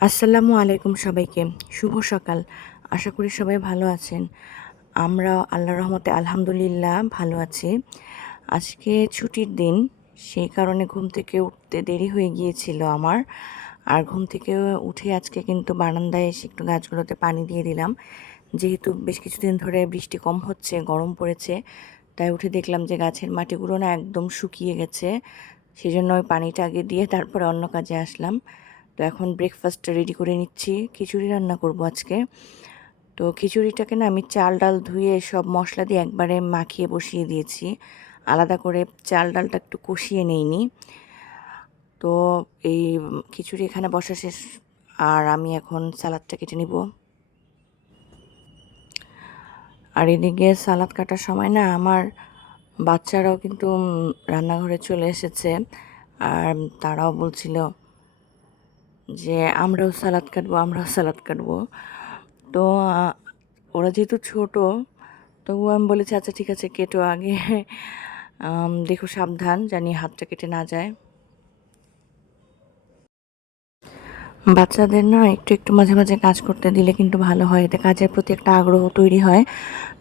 আসসালামু আলাইকুম সবাইকে। শুভ সকাল। আশা করি সবাই ভালো আছেন। আমরা আল্লাহর রহমতে আলহামদুলিল্লাহ ভালো আছি। আজকে ছুটির দিন, সেই কারণে ঘুম থেকে উঠতে দেরি হয়ে গিয়েছিল আমার। আর ঘুম থেকে উঠে আজকে কিন্তু বারান্দায় এসে একটু গাছগুলোতে পানি দিয়ে দিলাম। যেহেতু বেশ কিছুদিন ধরে বৃষ্টি কম হচ্ছে, গরম পড়েছে, তাই উঠে দেখলাম যে গাছের মাটিগুলো না একদম শুকিয়ে গেছে। সেজন্য ওই পানিটা আগে দিয়ে তারপরে অন্য কাজে আসলাম। তো এখন ব্রেকফাস্ট রেডি করে নিচ্ছি। খিচুড়ি রান্না করব আজকে। তো খিচুড়িটাকে না আমি চাল ডাল ধুয়ে সব মশলা দিয়ে একবারে মাখিয়ে বসিয়ে দিয়েছি। আলাদা করে চাল ডালটা একটু কষিয়ে নেইনি। তো এই খিচুড়ি এখানে বসা শেষ। আর আমি এখন সালাদটা কেটে নিব। আর এদিকে সালাদ কাটার সময় না আমার বাচ্চারাও কিন্তু রান্নাঘরে চলে এসেছে। আর তারাও বলছিল যে আমরাও সালাদ কাটবো, আমরাও সালাদ কাটবো। তো ওরা যেহেতু ছোট, তবুও আমি বলেছি আচ্ছা ঠিক আছে কেটো আগে, দেখো সাবধান জানি হাতটা কেটে না যায়। বাচ্চাদের না একটু একটু মাঝে মাঝে কাজ করতে দিলে কিন্তু ভালো হয়, এতে কাজের প্রতি একটা আগ্রহ তৈরি হয়।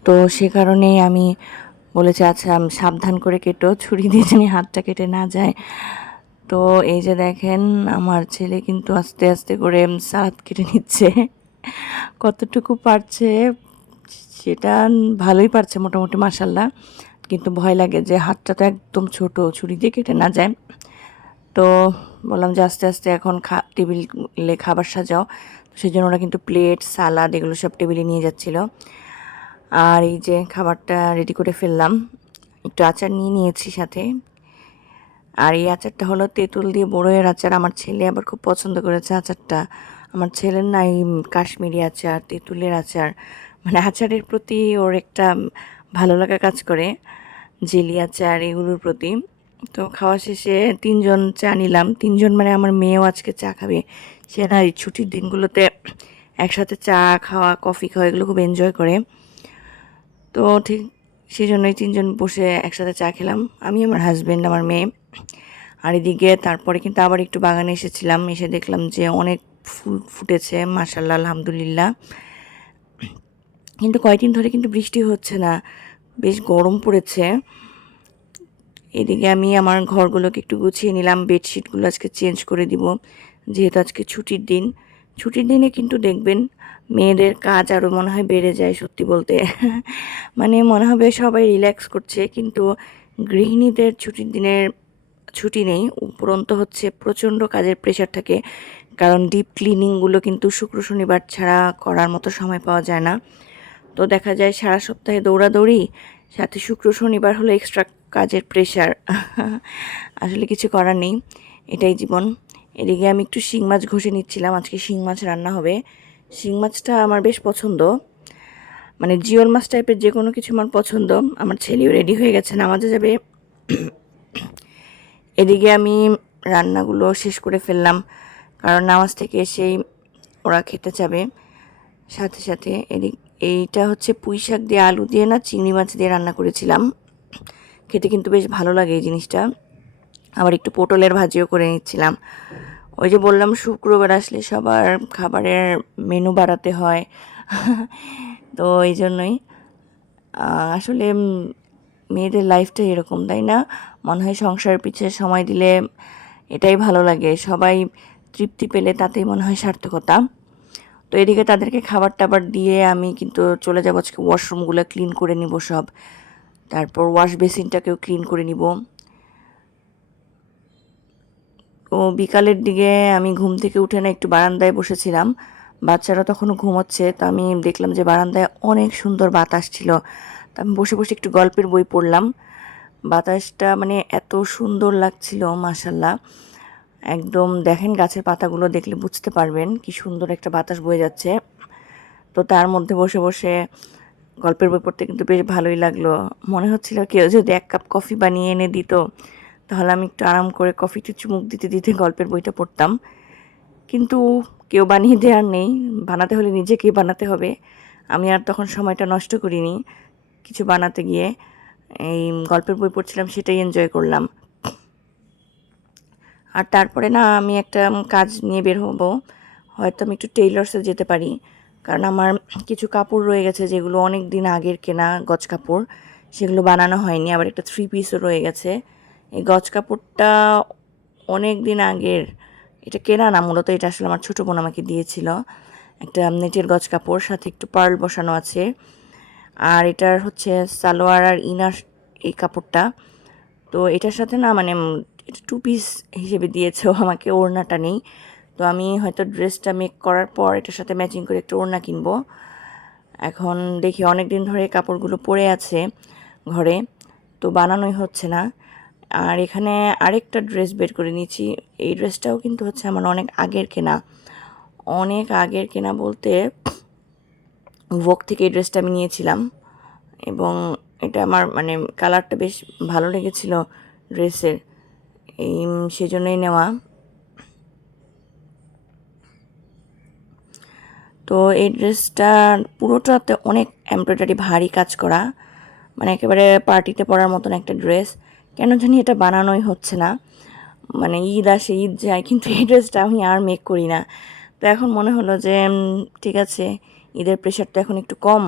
তো সে কারণেই আমি বলেছি আচ্ছা সাবধান করে কেটো, ছুরি দিয়ে জানি হাতটা কেটে না যায়। তো এই যে দেখেন আমার ছেলে কিন্তু আস্তে আস্তে করে সালাদ কেটে নিচ্ছে। কতটুকু পারছে সেটা ভালোই পারছে মোটামুটি, মাশাল্লাহ। কিন্তু ভয় লাগে যে হাতটা তো একদম ছোট, ছুরি দিয়ে কেটে না যায়। তো বললাম যে আস্তে আস্তে এখন টেবিলে খাবার সাজাও। সেই জন্য ওরা কিন্তু প্লেট, সালাদ এগুলো সব টেবিলে নিয়ে যাচ্ছিল। আর এই যে খাবারটা রেডি করে ফেললাম, একটু আচার নিয়ে নিয়েছি সাথে। আর এই আচারটা হলো তেঁতুল দিয়ে বড়ইয়ের আচার। আমার ছেলে আবার খুব পছন্দ করেছে আচারটা। আমার ছেলের না এই কাশ্মীরি আচার, তেঁতুলের আচার, মানে আচারের প্রতি ওর একটা ভালো লাগা কাজ করে, জেলি আচার এগুলোর প্রতি। তো খাওয়া শেষে 3জন চা নিলাম। 3জন মানে আমার মেয়েও আজকে চা খাবে। সে না এই ছুটির দিনগুলোতে একসাথে চা খাওয়া, কফি খাওয়া এগুলো খুব এনজয় করে। তো ঠিক সেই জন্যই 3জন বসে একসাথে চা খেলাম, আমি, আমার হাজব্যান্ড, আমার মেয়ে। আর এদিকে তারপরে কিন্তু আবার একটু বাগানে এসেছিলাম, এসে দেখলাম যে অনেক ফুল ফুটেছে, মাশাআল্লাহ আলহামদুলিল্লাহ। কিন্তু কয়েকদিন ধরে কিন্তু বৃষ্টি হচ্ছে না, বেশ গরম পড়েছে। এদিকে আমি আমার ঘরগুলোকে একটু গুছিয়ে নিলাম, বেডশিটগুলো আজকে চেঞ্জ করে দিব, যেহেতু আজকে ছুটির দিন। ছুটির দিনে কিন্তু দেখবেন মেয়েদের কাজ আরও মনে হয় বেড়ে যায় সত্যি বলতে। মানে মনে হবে সবাই রিল্যাক্স করছে, কিন্তু গৃহিণীদের ছুটির দিনের ছুটি নেই, উপরন্ত হচ্ছে প্রচণ্ড কাজের প্রেশার থাকে। কারণ ডিপ ক্লিনিংগুলো কিন্তু শুক্র শনিবার ছাড়া করার মতো সময় পাওয়া যায় না। তো দেখা যায় সারা সপ্তাহে দৌড়াদৌড়ি, সাথে শুক্র শনিবার হলো এক্সট্রা কাজের প্রেশার। আসলে কিছু করার নেই, এটাই জীবন। এদিকে আমি একটু শিং মাছ ঘষে নিচ্ছিলাম, আজকে শিং মাছ রান্না হবে। শিং মাছটা আমার বেশ পছন্দ, মানে জিওল মাছ টাইপের যে কোনো কিছু আমার পছন্দ। আমার ছেলেও রেডি হয়ে গেছে, নামাজে যাবে। এদিকে আমি রান্নাগুলো শেষ করে ফেললাম, কারণ নামাজ থেকে এসেই ওরা খেতে যাবে। সাথে সাথে এইটা হচ্ছে পুঁই শাক দিয়ে আলু দিয়ে না চিংড়ি মাছ দিয়ে রান্না করেছিলাম, খেতে কিন্তু বেশ ভালো লাগে এই জিনিসটা। আবার একটু পটলের ভাজিও করে নিচ্ছিলাম। ওই যে বললাম শুক্রবার আসলে সবার খাবারের মেনু বাড়াতে হয়। তো এই জন্যই আসলে মেয়েদের লাইফটা এরকম, তাই না? মনে হয় সংসারের পিছিয়ে সময় দিলে এটাই ভালো লাগে, সবাই তৃপ্তি পেলে তাতেই মনে হয় সার্থকতা। তো এদিকে তাদেরকে খাবার টাবার দিয়ে আমি কিন্তু চলে যাবো, আজকে ওয়াশরুমগুলো ক্লিন করে নিব সব, তারপর ওয়াশ বেসিনটাকেও ক্লিন করে নিব। তো বিকালের দিকে আমি ঘুম থেকে উঠে না একটু বারান্দায় বসেছিলাম, বাচ্চারা তখনও ঘুমোচ্ছে। তো আমি দেখলাম যে বারান্দায় অনেক সুন্দর বাতাস ছিল, তো আমি বসে বসে একটু গল্পের বই পড়লাম। বাতাসটা মানে এত সুন্দর লাগছিল, মাশাল্লাহ। একদম দেখেন গাছের পাতাগুলো দেখলে বুঝতে পারবেন কি সুন্দর একটা বাতাস বয়ে যাচ্ছে। তো তার মধ্যে বসে বসে গল্পের বই পড়তে কিন্তু বেশ ভালোই লাগলো। মনে হচ্ছিল কেউ যদি 1 কাপ কফি বানিয়ে এনে দিত, তাহলে আমি একটু আরাম করে কফিতে চুমুক দিতে দিতে গল্পের বইটা পড়তাম। কিন্তু কেউ বানিয়ে দেওয়ার নেই, বানাতে হলে নিজেকেই বানাতে হবে। আমি আর তখন সময়টা নষ্ট করিনি কিছু বানাতে গিয়ে, এই গল্পের বই পড়ছিলাম, সেটাই এনজয় করলাম। আর তারপরে না আমি একটা কাজ নিয়ে বের হব, হয়তো আমি একটু টেইলর্সে যেতে পারি, কারণ আমার কিছু কাপড় রয়ে গেছে যেগুলো অনেক দিন আগের কেনা গজ কাপড়, সেগুলো বানানো হয়নি। আবার একটা 3 পিসও রয়ে গেছে। এই গজ কাপড়টা অনেক দিন আগের, এটা কেনা না, মূলত এটা আসলে আমার ছোটো বোন আমাকে দিয়েছিল। একটা নেটের গজ কাপড়, সাথে একটু পার্ল বসানো আছে। আর এটার হচ্ছে সালোয়ার আর ইনার এই কাপড়টা। তো এটার সাথে না মানে এটা 2 পিস হিসেবে দিয়েছে ও আমাকে, ওড়নাটা নেই। তো আমি হয়তো ড্রেসটা মেক করার পর এটার সাথে ম্যাচিং করে একটা ওড়না কিনবো। এখন দেখি অনেক দিন ধরে কাপড়গুলো পরে আছে ঘরে, তো বানানোই হচ্ছে না। আর এখানে আরেকটা ড্রেস বের করে নিয়েছি। এই ড্রেসটাও কিন্তু হচ্ছে আমার অনেক আগের কেনা, অনেক আগের কেনা বলতে ভোগ থেকে এই ড্রেসটা আমি নিয়েছিলাম, এবং এটা আমার মানে কালারটা বেশ ভালো লেগেছিল ড্রেসের, এই সেজন্যই নেওয়া। তো এই ড্রেসটা পুরোটাতে অনেক এমব্রয়ডারি ভারী কাজ করা, মানে একেবারে পার্টিতে পরার মতন একটা ড্রেস। কেন জানি এটা বানানোই হচ্ছে না, মানে ঈদ আসে ঈদ যায় কিন্তু এই ড্রেসটা আমি আর মেক করি না। তো এখন মনে হলো যে ঠিক আছে, ঈদের প্রেশারটা এখন একটু কম,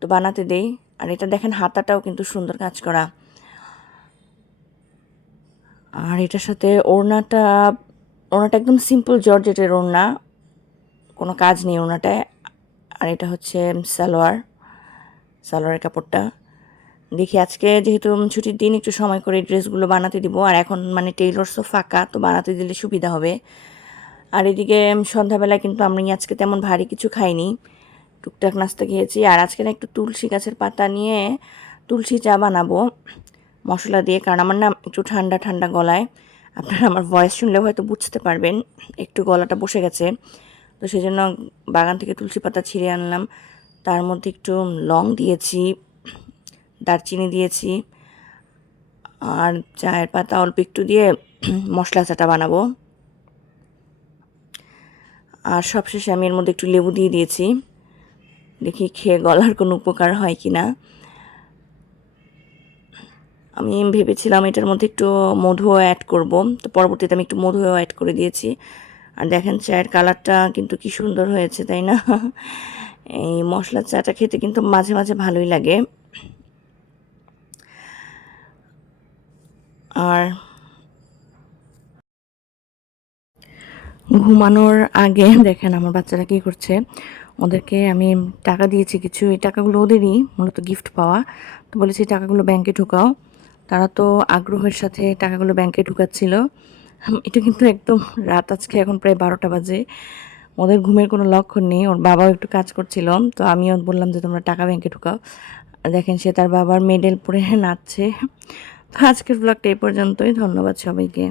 তো বানাতে দেই। আর এটা দেখেন হাতাটাও কিন্তু সুন্দর কাজ করা। আর এটার সাথে ওড়নাটা একদম সিম্পল জর্জেটের ওড়না, কোনো কাজ নেই ওড়নাটায়। আর এটা হচ্ছে সালোয়ারের কাপড়টা। দেখি আজকে যেহেতু ছুটির দিন, একটু সময় করে ড্রেসগুলো বানাতে দিব। আর এখন মানে টেইলর্সও ফাঁকা, তো বানাতে দিলে সুবিধা হবে। আর এদিকে সন্ধ্যাবেলায় কিন্তু আমি আজকে তেমন ভারী কিছু খাইনি, টুকটাক নাস্তা খেয়েছি। আর আজকে না একটু তুলসী গাছের পাতা নিয়ে তুলসী চা বানাবো মশলা দিয়ে, কারণ আমার না একটু ঠান্ডা ঠান্ডা গলায়। আপনারা আমার ভয়েস শুনলে হয়তো বুঝতে পারবেন একটু গলাটা বসে গেছে। তো সেই জন্য বাগান থেকে তুলসী পাতা ছিঁড়ে আনলাম, তার মধ্যে একটু লং দিয়েছি, দারচিনি দিয়েছি, আর চায়ের পাতা অল্প একটু দিয়ে মশলা চাটা বানাবো। আর সবশেষে আমি এর মধ্যে একটু লেবু দিয়ে দিয়েছি, দেখি খেয়ে গলার কোনো উপকার হয় কি না। আমি ভেবেছিলাম এটার মধ্যে একটু মধুও অ্যাড করব, তো পরবর্তীতে আমি একটু মধুও অ্যাড করে দিয়েছি। আর দেখেন চায়ের কালারটা কিন্তু কি সুন্দর হয়েছে, তাই না? এই মশলার চাটা খেতে কিন্তু মাঝে মাঝে ভালোই লাগে। আর ঘুমানোর আগে দেখেন আমার বাচ্চারা কী করছে। ওদেরকে আমি টাকা দিয়েছি কিছু, এই টাকাগুলো ওদেরই মূলত গিফট পাওয়া। তো বলেছি টাকাগুলো ব্যাংকে ঢুকাও। তারা তো আগ্রহের সাথে টাকাগুলো ব্যাংকে ঢুকাচ্ছিল। এটা কিন্তু একদম রাত, আজকে এখন প্রায় 12টা বাজে। ওদের ঘুমের কোনো লক্ষণ নেই। ওর বাবাও একটু কাজ করছিল, তো আমিও বললাম যে তোমরা টাকা ব্যাংকে ঢুকাও। আর দেখেন সে তার বাবার মেডেল পরে নাচছে। তো আজকের ব্লগটা এই পর্যন্তই। ধন্যবাদ সবাইকে।